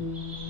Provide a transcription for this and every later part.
Oke, yuk.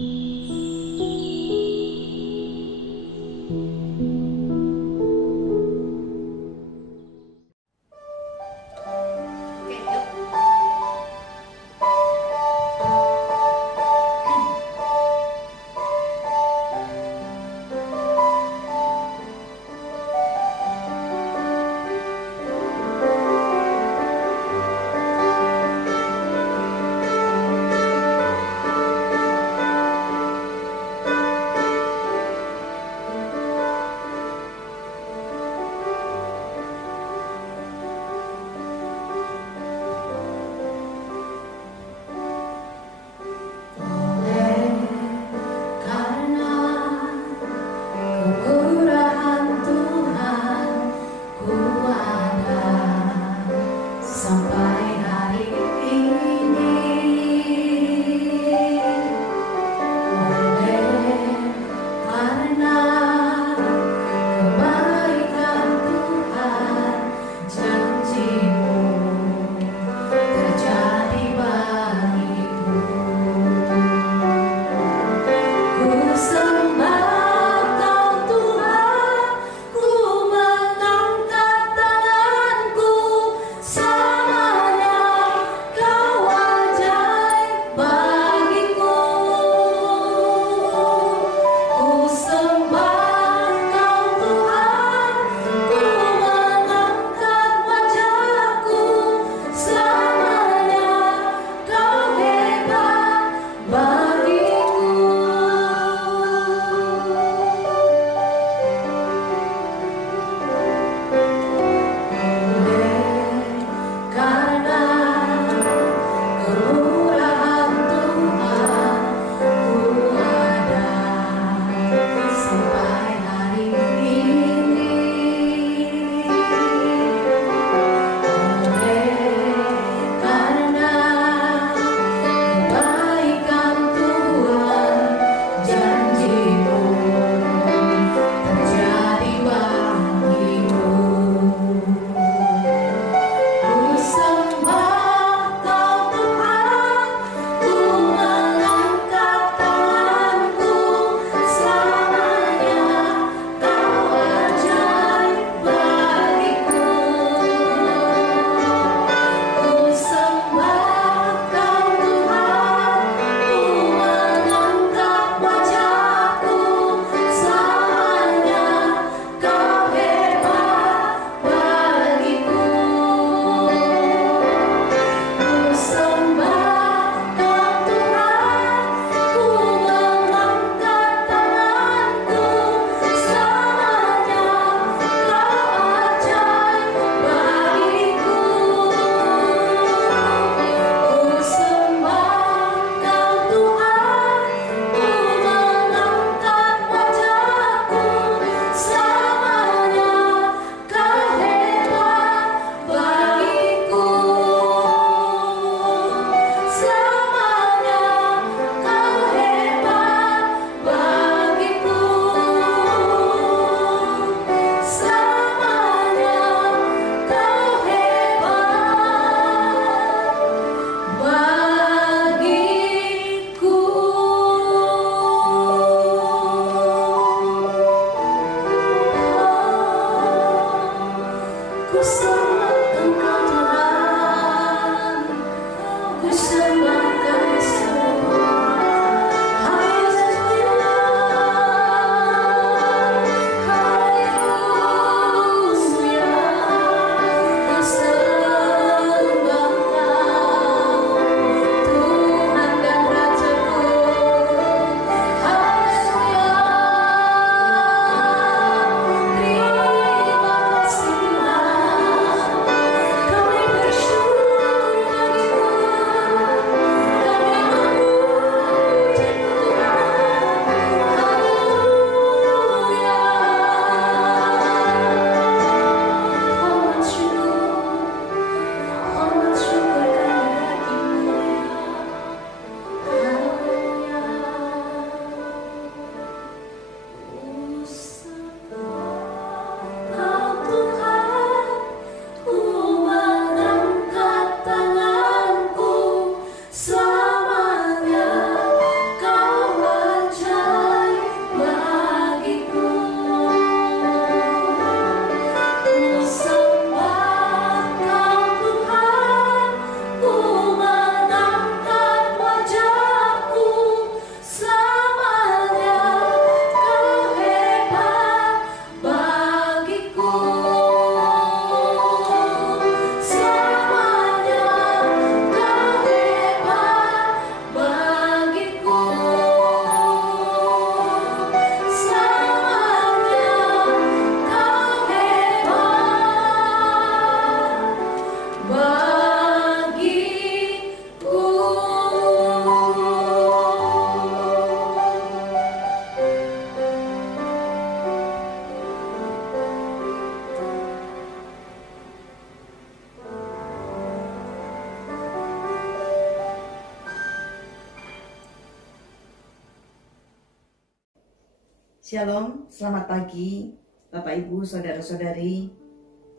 Shalom, selamat pagi Bapak Ibu, Saudara-saudari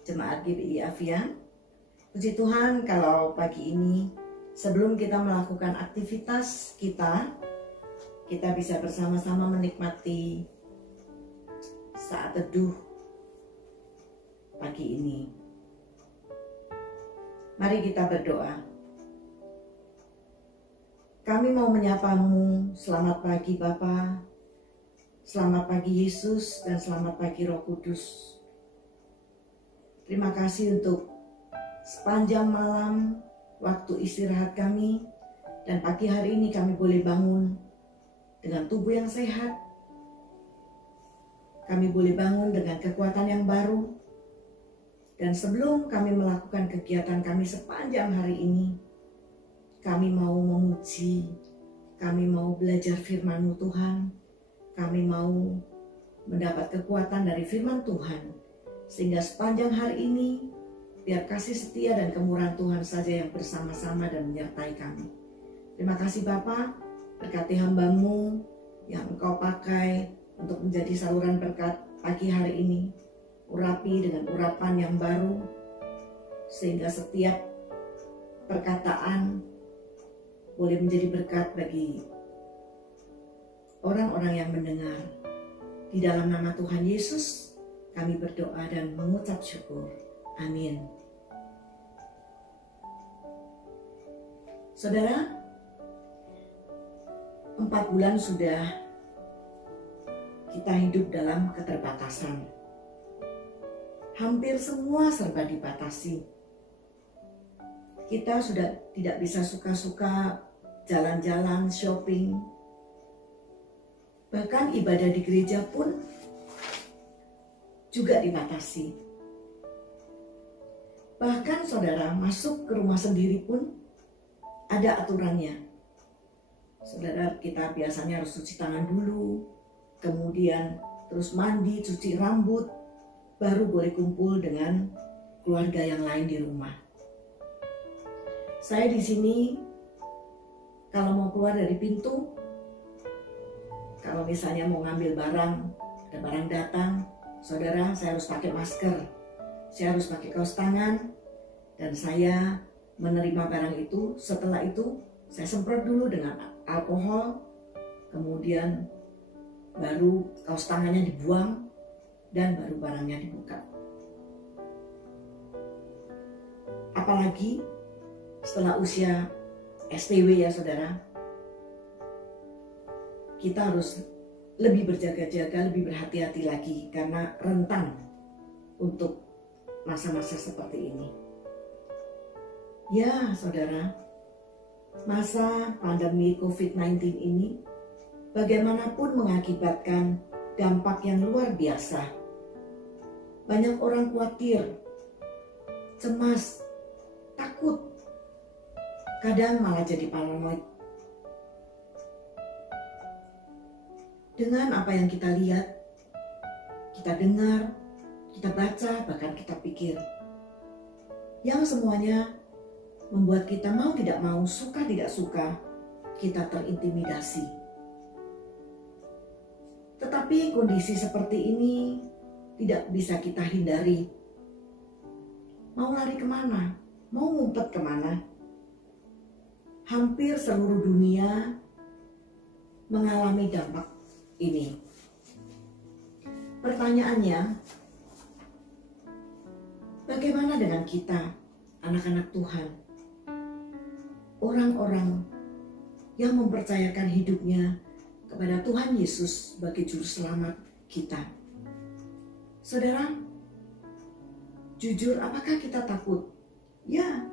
Jemaat GBI Avia. Puji Tuhan kalau pagi ini sebelum kita melakukan aktivitas kita bisa bersama-sama menikmati saat teduh pagi ini. Mari kita berdoa. Kami mau menyapamu, selamat pagi Bapa. Selamat pagi Yesus dan selamat pagi Roh Kudus. Terima kasih untuk sepanjang malam waktu istirahat kami, dan pagi hari ini kami boleh bangun dengan tubuh yang sehat. Kami boleh bangun dengan kekuatan yang baru. Dan sebelum kami melakukan kegiatan kami sepanjang hari ini, kami mau memuji, kami mau belajar firman-Mu Tuhan. Kami mau mendapat kekuatan dari firman Tuhan, sehingga sepanjang hari ini biar kasih setia dan kemurahan Tuhan saja yang bersama-sama dan menyertai kami. Terima kasih Bapa, berkati hamba-Mu yang Engkau pakai untuk menjadi saluran berkat pagi hari ini. Urapi dengan urapan yang baru, sehingga setiap perkataan boleh menjadi berkat bagi orang-orang yang mendengar. Di dalam nama Tuhan Yesus kami berdoa dan mengucap syukur. Amin. Saudara, 4 bulan sudah kita hidup dalam keterbatasan. Hampir semua serba dibatasi. Kita sudah tidak bisa suka-suka jalan-jalan, shopping. Bahkan ibadah di gereja pun juga dibatasi. Bahkan saudara masuk ke rumah sendiri pun ada aturannya. Saudara, kita biasanya harus cuci tangan dulu, kemudian terus mandi, cuci rambut, baru boleh kumpul dengan keluarga yang lain di rumah. Saya di sini kalau mau keluar dari pintu, kalau misalnya mau ngambil barang, ada barang datang, saudara, saya harus pakai masker, saya harus pakai kaos tangan, dan saya menerima barang itu. Setelah itu, saya semprot dulu dengan alkohol, kemudian baru kaos tangannya dibuang, dan baru barangnya dibuka. Apalagi setelah usia STW ya saudara, kita harus lebih berjaga-jaga, lebih berhati-hati lagi karena rentan untuk masa-masa seperti ini. Ya saudara, masa pandemi COVID-19 ini bagaimanapun mengakibatkan dampak yang luar biasa. Banyak orang khawatir, cemas, takut, kadang malah jadi paranoid. Dengan apa yang kita lihat, kita dengar, kita baca, bahkan kita pikir, yang semuanya membuat kita mau tidak mau, suka tidak suka, kita terintimidasi. Tetapi kondisi seperti ini tidak bisa kita hindari. Mau lari kemana? Mau ngumpet kemana? Hampir seluruh dunia mengalami dampak ini. Pertanyaannya, bagaimana dengan kita, anak-anak Tuhan? Orang-orang yang mempercayakan hidupnya kepada Tuhan Yesus sebagai juru selamat kita. Saudara, jujur, apakah kita takut? Ya.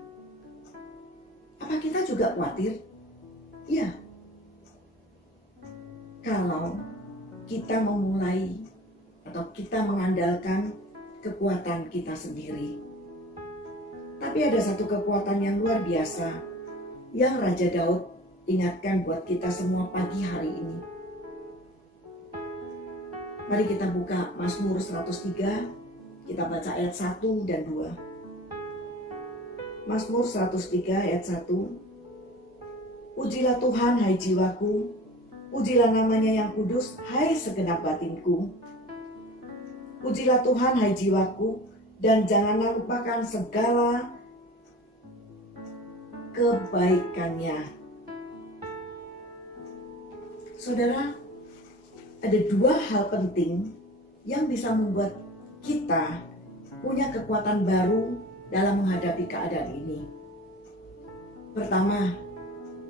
Apa kita juga khawatir? Ya. Kalau kita memulai atau kita mengandalkan kekuatan kita sendiri. Tapi ada satu kekuatan yang luar biasa yang Raja Daud ingatkan buat kita semua pagi hari ini. Mari kita buka Mazmur 103, kita baca ayat 1 dan 2. Mazmur 103 ayat 1. Pujilah Tuhan hai jiwaku, Pujilah namanya yang kudus, hai segenap batinku. Pujilah Tuhan, hai jiwaku, dan janganlah lupakan segala kebaikannya. Saudara, ada dua hal penting yang bisa membuat kita punya kekuatan baru dalam menghadapi keadaan ini. Pertama,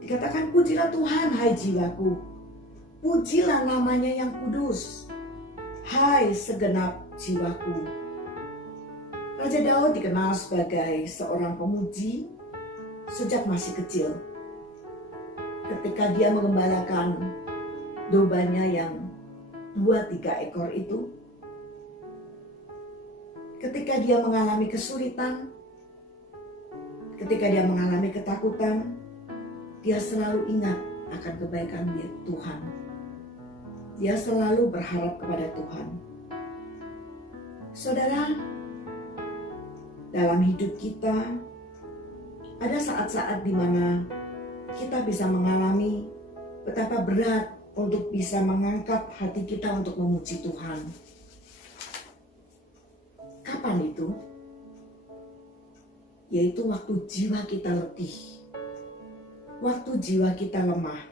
dikatakan pujilah Tuhan, hai jiwaku. Pujilah namanya yang kudus, hai segenap jiwaku. Raja Daud dikenal sebagai seorang pemuji sejak masih kecil. Ketika dia mengembalakan dombanya yang 2-3 ekor itu, ketika dia mengalami kesulitan, ketika dia mengalami ketakutan, dia selalu ingat akan kebaikan Tuhan. Dia selalu berharap kepada Tuhan. Saudara, dalam hidup kita ada saat-saat di mana kita bisa mengalami betapa berat untuk bisa mengangkat hati kita untuk memuji Tuhan. Kapan itu? Yaitu waktu jiwa kita letih, waktu jiwa kita lemah,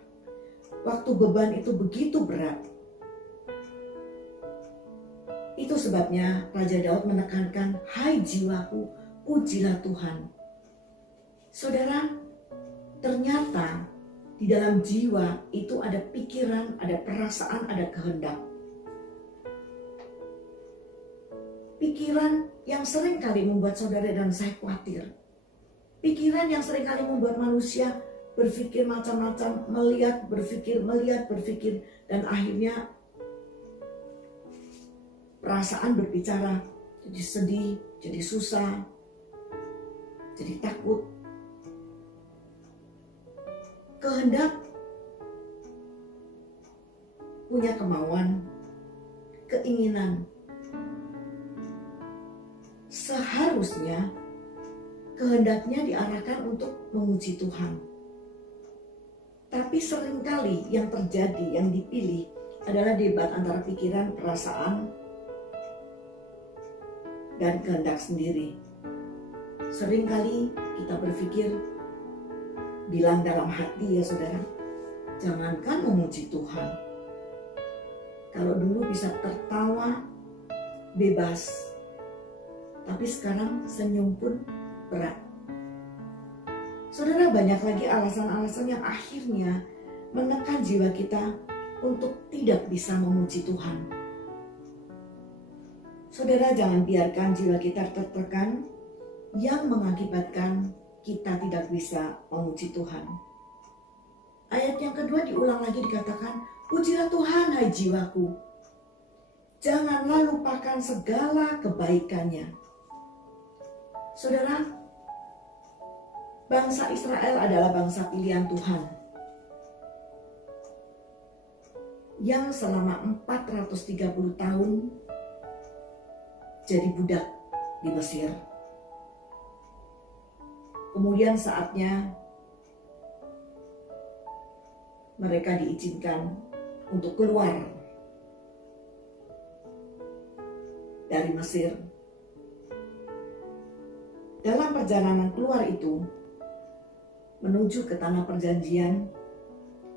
waktu beban itu begitu berat. Itu sebabnya Raja Daud menekankan, hai jiwaku, pujilah Tuhan. Saudara, ternyata di dalam jiwa itu ada pikiran, ada perasaan, ada kehendak. Pikiran yang sering kali membuat saudara dan saya khawatir. Pikiran yang sering kali membuat manusia berpikir macam-macam, melihat, berpikir, dan akhirnya perasaan berbicara, jadi sedih, jadi susah, jadi takut. Kehendak punya kemauan, keinginan. Seharusnya kehendaknya diarahkan untuk memuji Tuhan. Tapi seringkali yang terjadi, yang dipilih adalah debat antara pikiran, perasaan, dan kehendak sendiri. Seringkali kita berpikir, bilang dalam hati ya saudara, jangankan memuji Tuhan. Kalau dulu bisa tertawa bebas, tapi sekarang senyum pun berat. Saudara, banyak lagi alasan-alasan yang akhirnya menekan jiwa kita untuk tidak bisa memuji Tuhan. Saudara, jangan biarkan jiwa kita tertekan yang mengakibatkan kita tidak bisa memuji Tuhan. Ayat yang kedua diulang lagi, dikatakan, pujilah Tuhan hai jiwaku. Janganlah lupakan segala kebaikannya. Saudara, bangsa Israel adalah bangsa pilihan Tuhan yang selama 430 tahun jadi budak di Mesir. Kemudian saatnya mereka diizinkan untuk keluar dari Mesir. Dalam perjalanan keluar itu menuju ke tanah perjanjian,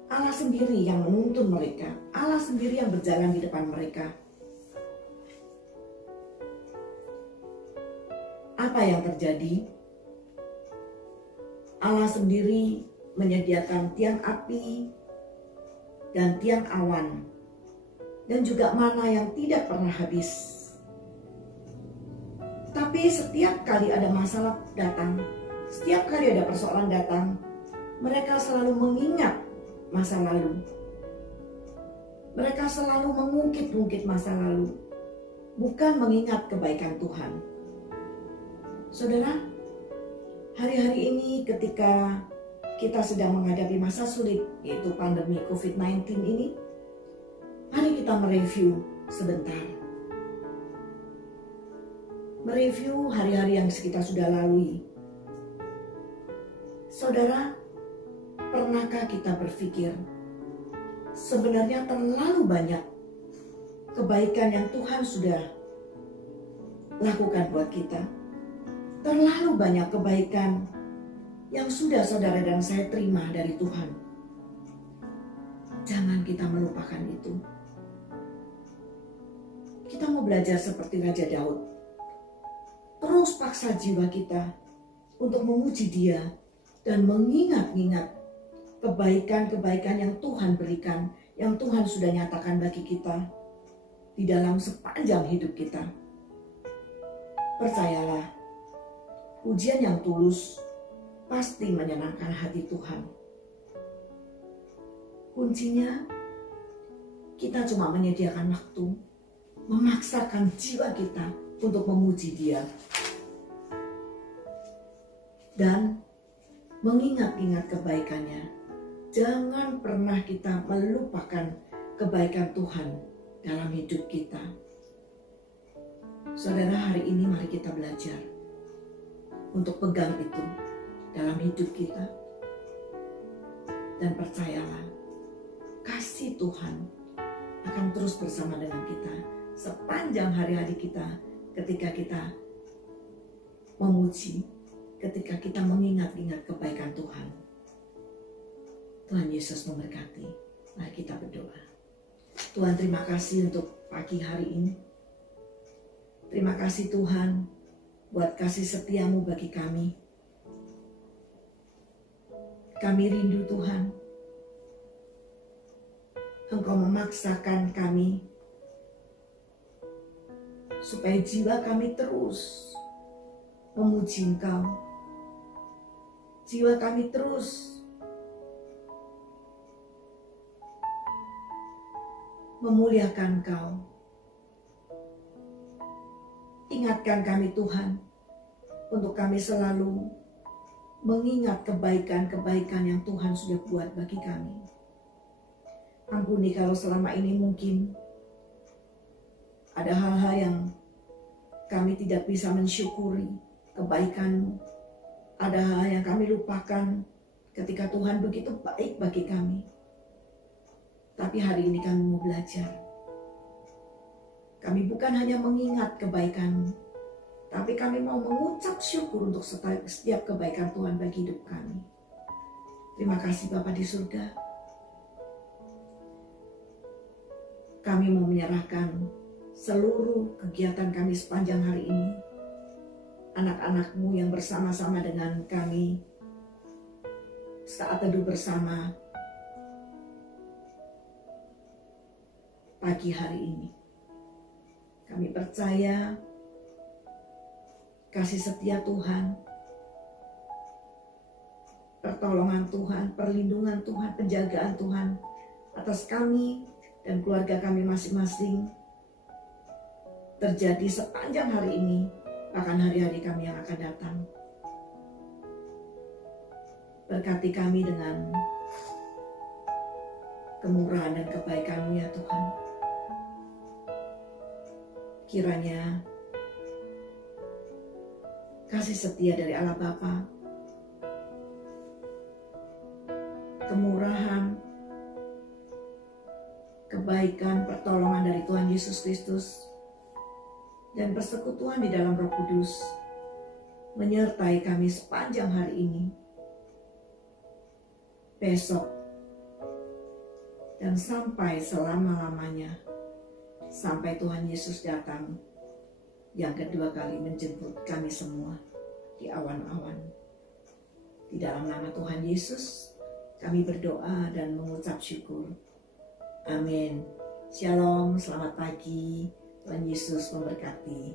Allah sendiri yang menuntun mereka, Allah sendiri yang berjalan di depan mereka. Apa yang terjadi? Allah sendiri menyediakan tiang api dan tiang awan, dan juga mana yang tidak pernah habis. Tapi setiap kali ada masalah datang, setiap kali ada persoalan datang, mereka selalu mengingat masa lalu. Mereka selalu mengungkit-ungkit masa lalu, bukan mengingat kebaikan Tuhan. Saudara, hari-hari ini ketika kita sedang menghadapi masa sulit, yaitu pandemi COVID-19 ini, mari kita mereview sebentar. Mereview hari-hari yang kita sudah lalui. Saudara, pernahkah kita berpikir, sebenarnya terlalu banyak kebaikan yang Tuhan sudah lakukan buat kita. Terlalu banyak kebaikan yang sudah saudara dan saya terima dari Tuhan. Jangan kita melupakan itu. Kita mau belajar seperti Raja Daud. Terus paksa jiwa kita untuk memuji Dia dan mengingat-ingat kebaikan-kebaikan yang Tuhan berikan, yang Tuhan sudah nyatakan bagi kita di dalam sepanjang hidup kita. Percayalah, pujian yang tulus pasti menyenangkan hati Tuhan. Kuncinya, kita cuma menyediakan waktu, memaksakan jiwa kita untuk memuji Dia. Dan mengingat-ingat kebaikannya. Jangan pernah kita melupakan kebaikan Tuhan dalam hidup kita. Saudara, hari ini mari kita belajar untuk pegang itu dalam hidup kita. Dan percayalah, kasih Tuhan akan terus bersama dengan kita sepanjang hari-hari kita ketika kita memuji, ketika kita mengingat-ingat kebaikan Tuhan. Tuhan Yesus memberkati. Mari kita berdoa. Tuhan, terima kasih untuk pagi hari ini. Terima kasih Tuhan buat kasih setia-Mu bagi kami. Kami rindu Tuhan. Engkau memaksakan kami supaya jiwa kami terus memuji Engkau. Jiwa kami terus memuliakan Engkau. Ingatkan kami Tuhan, untuk kami selalu mengingat kebaikan-kebaikan yang Tuhan sudah buat bagi kami. Ampuni kalau selama ini mungkin ada hal-hal yang kami tidak bisa mensyukuri kebaikan-Mu. Ada hal yang kami lupakan ketika Tuhan begitu baik bagi kami. Tapi hari ini kami mau belajar. Kami bukan hanya mengingat kebaikan-Mu, tapi kami mau mengucap syukur untuk setiap kebaikan Tuhan bagi hidup kami. Terima kasih Bapa di surga. Kami mau menyerahkan seluruh kegiatan kami sepanjang hari ini. Anak-anak-Mu yang bersama-sama dengan kami saat teduh bersama pagi hari ini. Kami percaya kasih setia Tuhan, pertolongan Tuhan, perlindungan Tuhan, penjagaan Tuhan atas kami dan keluarga kami masing-masing terjadi sepanjang hari ini, bahkan hari-hari kami yang akan datang. Berkati kami dengan kemurahan dan kebaikan-Mu ya Tuhan. Kiranya kasih setia dari Allah Bapa, kemurahan, kebaikan, pertolongan dari Tuhan Yesus Kristus, dan persekutuan di dalam Roh Kudus menyertai kami sepanjang hari ini, besok, dan sampai selama-lamanya, sampai Tuhan Yesus datang yang kedua kali menjemput kami semua di awan-awan. Di dalam nama Tuhan Yesus kami berdoa dan mengucap syukur. Amin. Shalom, selamat pagi. Tuhan Yesus memberkati.